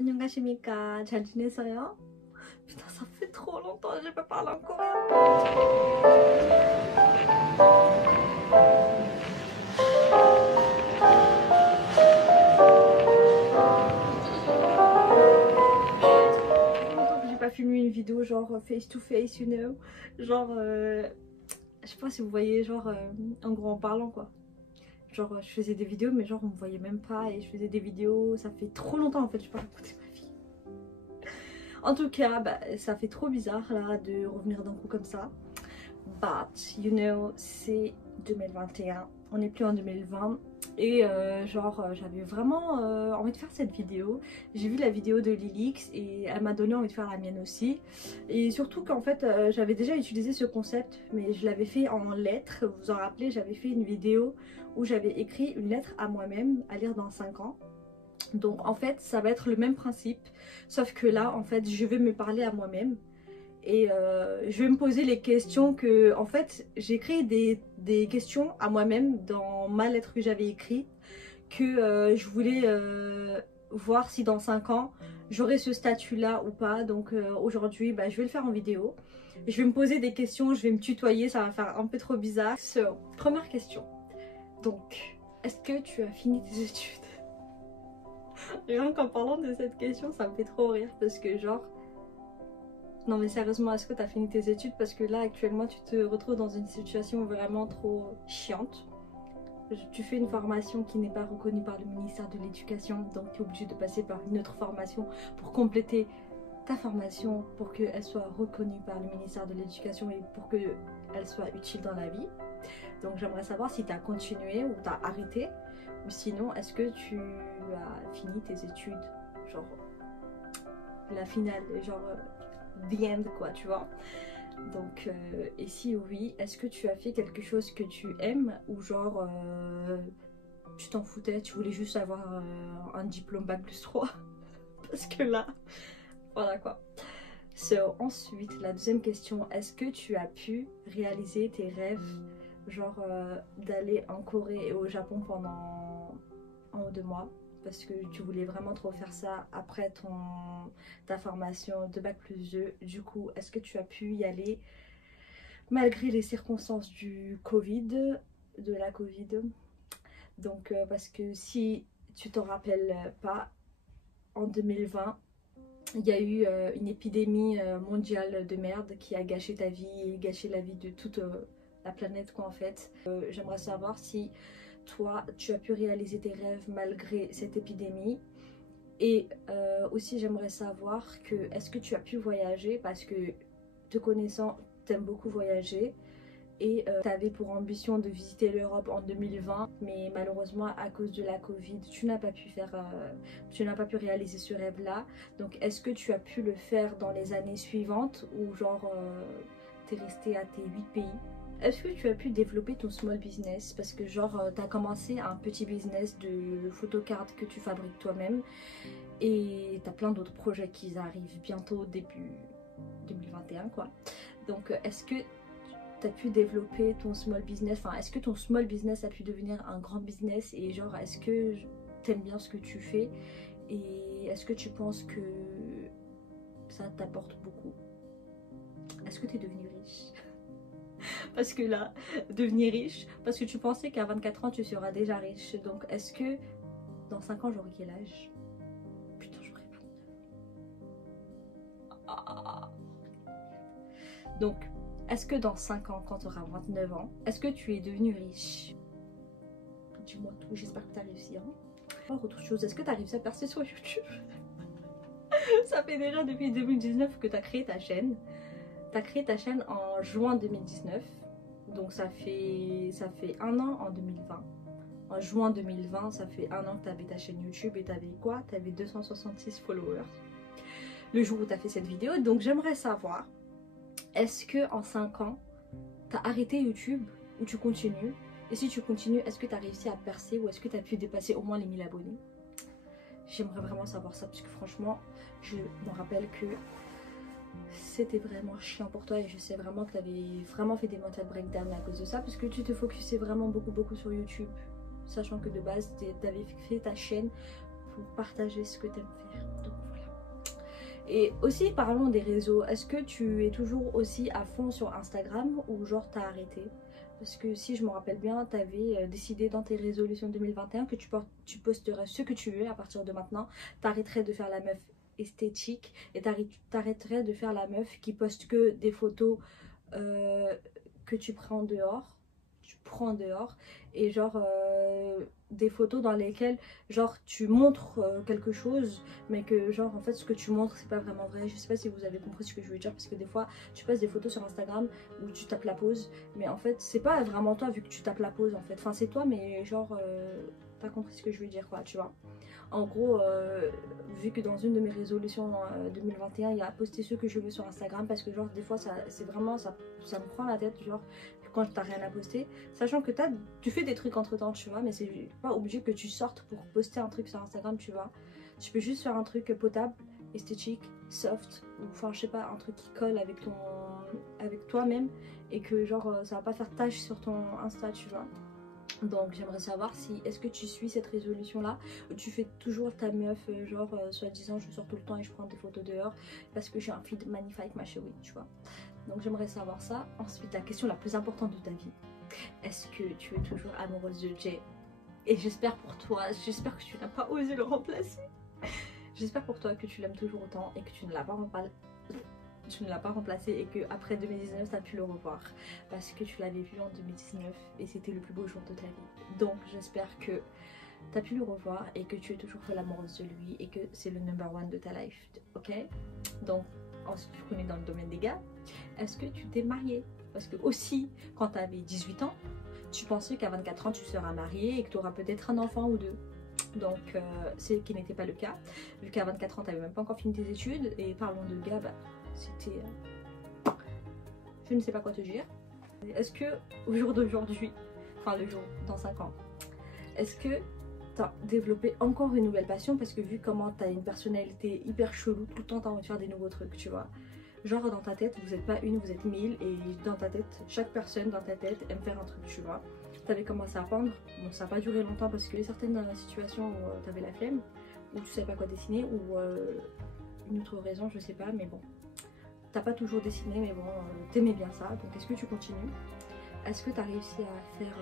안녕하십니까. 잘 지내세요? Putain, ça fait trop longtemps que j'ai pas parlé en coréen. J'ai pas filmé une vidéo genre face to face, you know. Genre, je sais pas si vous voyez, genre en gros en parlant quoi. Genre je faisais des vidéos mais genre on me voyait même pas et je faisais des vidéos, ça fait trop longtemps en fait, je pas raconté ma vie. En tout cas, bah, ça fait trop bizarre là de revenir d'un coup comme ça. But you know, c'est 2021, on n'est plus en 2020 et j'avais vraiment envie de faire cette vidéo. J'ai vu la vidéo de Lilix et elle m'a donné envie de faire la mienne aussi. Et surtout qu'en fait j'avais déjà utilisé ce concept mais je l'avais fait en lettres. Vous vous en rappelez, j'avais fait une vidéo où j'avais écrit une lettre à moi-même à lire dans 5 ans. Donc en fait ça va être le même principe sauf que là en fait je vais me parler à moi-même. Et je vais me poser les questions que, en fait, j'ai créé des questions à moi-même dans ma lettre que j'avais écrite, que je voulais voir si dans 5 ans, j'aurai ce statut-là ou pas. Donc aujourd'hui, bah, je vais le faire en vidéo. Je vais me poser des questions, je vais me tutoyer, ça va faire un peu trop bizarre. So, première question. Donc, est-ce que tu as fini tes études? Rien qu'en parlant de cette question, ça me fait trop rire parce que genre... Non mais sérieusement, est-ce que tu as fini tes études? Parce que là actuellement tu te retrouves dans une situation vraiment trop chiante. Tu fais une formation qui n'est pas reconnue par le ministère de l'Éducation, donc tu es obligé de passer par une autre formation pour compléter ta formation pour qu'elle soit reconnue par le ministère de l'Éducation et pour qu'elle soit utile dans la vie. Donc j'aimerais savoir si tu as continué ou tu as arrêté, ou sinon est-ce que tu as fini tes études, genre la finale, genre the end quoi, tu vois. Donc et si oui, est-ce que tu as fait quelque chose que tu aimes ou genre tu t'en foutais, tu voulais juste avoir un diplôme bac+3 parce que là voilà quoi. So, ensuite la deuxième question, est-ce que tu as pu réaliser tes rêves, genre d'aller en Corée et au Japon pendant 1 ou 2 mois parce que tu voulais vraiment trop faire ça après ta formation de bac+2. Du coup, est-ce que tu as pu y aller malgré les circonstances du Covid, de la Covid? Donc, parce que si tu t'en rappelles pas, en 2020, il y a eu une épidémie mondiale de merde qui a gâché ta vie et gâché la vie de toute la planète quoi en fait. J'aimerais savoir si toi tu as pu réaliser tes rêves malgré cette épidémie. Et aussi j'aimerais savoir que est-ce que tu as pu voyager parce que te connaissant t'aimes beaucoup voyager et tu avais pour ambition de visiter l'Europe en 2020 mais malheureusement à cause de la Covid tu n'as pas pu réaliser ce rêve là. Donc est-ce que tu as pu le faire dans les années suivantes ou genre t'es resté à tes 8 pays? Est-ce que tu as pu développer ton small business parce que genre tu as commencé un petit business de photocards que tu fabriques toi-même et tu as plein d'autres projets qui arrivent bientôt début 2021 quoi. Donc est-ce que tu as pu développer ton small business, enfin est-ce que ton small business a pu devenir un grand business et genre est-ce que t'aimes bien ce que tu fais et est-ce que tu penses que ça t'apporte beaucoup? Est-ce que tu es devenu riche? Parce que là, devenir riche, parce que tu pensais qu'à 24 ans tu seras déjà riche, donc est-ce que dans 5 ans j'aurai quel âge? Putain j'aurai 29. Ah. Donc est-ce que dans 5 ans, quand tu auras 29 ans, est-ce que tu es devenu riche? Dis-moi tout, j'espère que tu as réussi. Hein. Alors, autre chose, est-ce que tu as réussi à percer sur YouTube? Ça fait déjà depuis 2019 que tu as créé ta chaîne. Tu as créé ta chaîne en juin 2019. Donc ça fait 1 an en 2020. En juin 2020, ça fait 1 an que tu avais ta chaîne YouTube et tu avais quoi? Tu avais 266 followers. Le jour où tu as fait cette vidéo. Donc j'aimerais savoir, est-ce que en 5 ans, tu as arrêté YouTube ou tu continues? Et si tu continues, est-ce que tu as réussi à percer ou est-ce que tu as pu dépasser au moins les 1000 abonnés? J'aimerais vraiment savoir ça parce que franchement, je me rappelle que c'était vraiment chiant pour toi et je sais vraiment que tu avais vraiment fait des mental breakdown à cause de ça parce que tu te focusais vraiment beaucoup sur YouTube, sachant que de base, tu avais fait ta chaîne pour partager ce que tu aimes faire. Donc Et aussi parlons des réseaux, est-ce que tu es toujours aussi à fond sur Instagram ou genre t'as arrêté? Parce que si je me rappelle bien, tu avais décidé dans tes résolutions 2021 que tu posterais ce que tu veux à partir de maintenant. T'arrêterais de faire la meuf esthétique et t'arrêterais de faire la meuf qui poste que des photos que tu prends dehors. Et genre des photos dans lesquelles genre tu montres quelque chose mais que genre en fait ce que tu montres c'est pas vraiment vrai. Je sais pas si vous avez compris ce que je veux dire parce que des fois tu passes des photos sur Instagram où tu tapes la pose mais en fait c'est pas vraiment toi vu que tu tapes la pose en fait, enfin c'est toi mais genre t'as compris ce que je veux dire quoi, tu vois. En gros, vu que dans une de mes résolutions 2021, il y a posté ce que je veux sur Instagram parce que genre des fois c'est vraiment ça me prend la tête genre quand t'as rien à poster, sachant que tu fais des trucs entre temps, tu vois, mais c'est pas obligé que tu sortes pour poster un truc sur Instagram, tu vois. Tu peux juste faire un truc potable, esthétique, soft, ou enfin je sais pas, un truc qui colle avec toi-même et que genre ça va pas faire tache sur ton Insta, tu vois. Donc j'aimerais savoir si est-ce que tu suis cette résolution là ou tu fais toujours ta meuf genre soi-disant je sors tout le temps et je prends des photos dehors parce que j'ai un feed magnifique ma chérie, tu vois. Donc j'aimerais savoir ça. Ensuite la question la plus importante de ta vie, est-ce que tu es toujours amoureuse de Jay? Et j'espère pour toi, j'espère que tu n'as pas osé le remplacer. J'espère pour toi que tu l'aimes toujours autant et que tu ne l'as pas remplacé et que après 2019 tu as pu le revoir parce que tu l'avais vu en 2019 et c'était le plus beau jour de ta vie. Donc j'espère que tu as pu le revoir et que tu es toujours folle amoureuse de lui et que c'est le number one de ta life, ok? Donc ensuite je connais dans le domaine des gars, est-ce que tu t'es mariée? Parce que aussi quand tu avais 18 ans tu pensais qu'à 24 ans tu seras mariée et que tu auras peut-être un enfant ou deux. Donc c'est qui n'était pas le cas vu qu'à 24 ans tu n'avais même pas encore fini tes études. Et parlons de gars, bah, c'était je ne sais pas quoi te dire. Est-ce que au jour d'aujourd'hui, enfin le jour dans 5 ans, est-ce que tu as développé encore une nouvelle passion? Parce que vu comment tu as une personnalité hyper chelou, tout le temps tu as envie de faire des nouveaux trucs, tu vois. Genre dans ta tête vous n'êtes pas une, vous êtes 1000 et dans ta tête, chaque personne dans ta tête aime faire un truc, tu vois. Tu avais commencé à peindre, bon ça n'a pas duré longtemps parce que certaines situations où tu avais la flemme, où tu savais pas quoi dessiner ou une autre raison, je sais pas, mais bon. T'as pas toujours dessiné mais bon, t'aimais bien ça, donc est-ce que tu continues? Est-ce que tu as réussi à faire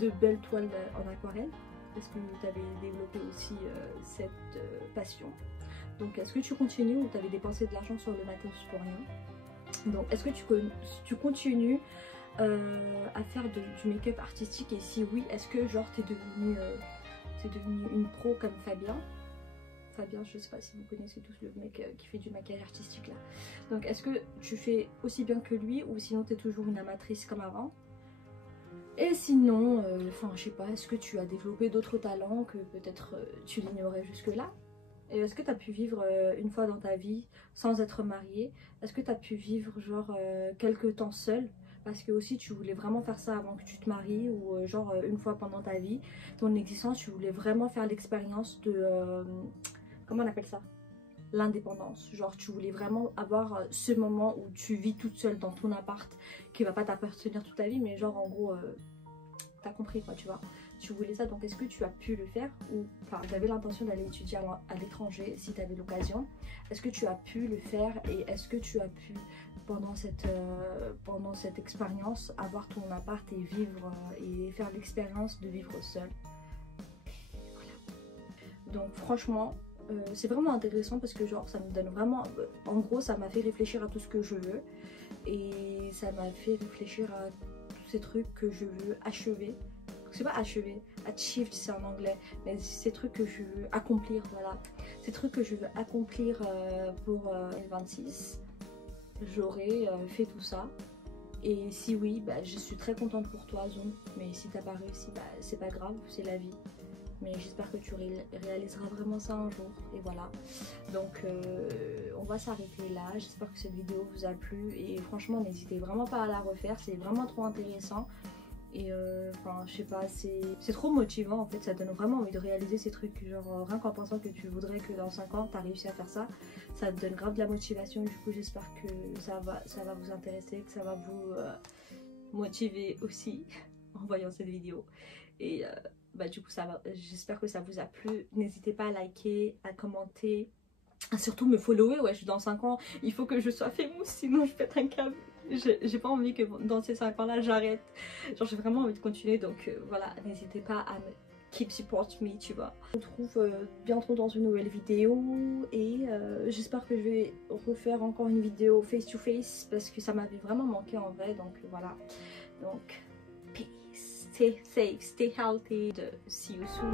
de belles toiles en aquarelle? Est-ce que tu avais développé aussi cette passion? Donc est-ce que tu continues ou tu avais dépensé de l'argent sur le matos pour rien? Donc est-ce que tu continues à faire du make-up artistique et si oui, est-ce que genre t'es devenue une pro comme Fabien? Fabien, je sais pas si vous connaissez tous le mec qui fait du maquillage artistique là. Donc est-ce que tu fais aussi bien que lui ou sinon t'es toujours une amatrice comme avant? Et sinon, enfin je sais pas, est-ce que tu as développé d'autres talents que peut-être tu l'ignorais jusque là? Et est-ce que tu as pu vivre une fois dans ta vie sans être mariée? Est-ce que tu as pu vivre genre quelques temps seule? Parce que aussi tu voulais vraiment faire ça avant que tu te maries ou genre une fois pendant ta vie, ton existence, tu voulais vraiment faire l'expérience de... comment on appelle ça? L'indépendance. Genre tu voulais vraiment avoir ce moment où tu vis toute seule dans ton appart qui va pas t'appartenir toute ta vie mais genre en gros t'as compris quoi, tu vois. Tu voulais ça, donc est-ce que tu as pu le faire ou enfin tu avais l'intention d'aller étudier à l'étranger si tu avais l'occasion? Est-ce que tu as pu le faire et est-ce que tu as pu pendant cette expérience avoir ton appart et vivre et faire l'expérience de vivre seul? Voilà. Donc franchement c'est vraiment intéressant parce que genre ça me donne vraiment, en gros ça m'a fait réfléchir à tout ce que je veux et ça m'a fait réfléchir à tous ces trucs que je veux achever. C'est pas achever, achieved c'est en anglais, mais ces trucs que je veux accomplir, voilà. Ces trucs que je veux accomplir pour 2026, j'aurais fait tout ça. Et si oui, bah, je suis très contente pour toi Zoom, mais si t'as pas réussi, bah, c'est pas grave, c'est la vie. Mais j'espère que tu réaliseras vraiment ça un jour et voilà. Donc on va s'arrêter là, j'espère que cette vidéo vous a plu et franchement n'hésitez vraiment pas à la refaire, c'est vraiment trop intéressant et enfin je sais pas, c'est trop motivant en fait, ça donne vraiment envie de réaliser ces trucs, genre rien qu'en pensant que tu voudrais que dans 5 ans tu as réussi à faire ça, ça te donne grave de la motivation. Du coup j'espère que ça va vous intéresser, que ça va vous motiver aussi en voyant cette vidéo et bah du coup j'espère que ça vous a plu. N'hésitez pas à liker, à commenter Surtout me follower, ouais, je suis dans 5 ans, il faut que je sois famous, sinon je pète un câble. J'ai pas envie que dans ces 5 ans là j'arrête. Genre j'ai vraiment envie de continuer, donc voilà, n'hésitez pas à me keep support me, tu vois. On se retrouve bientôt dans une nouvelle vidéo et j'espère que je vais refaire encore une vidéo face to face parce que ça m'avait vraiment manqué en vrai, donc voilà. Donc peace, stay safe, stay healthy, see you soon.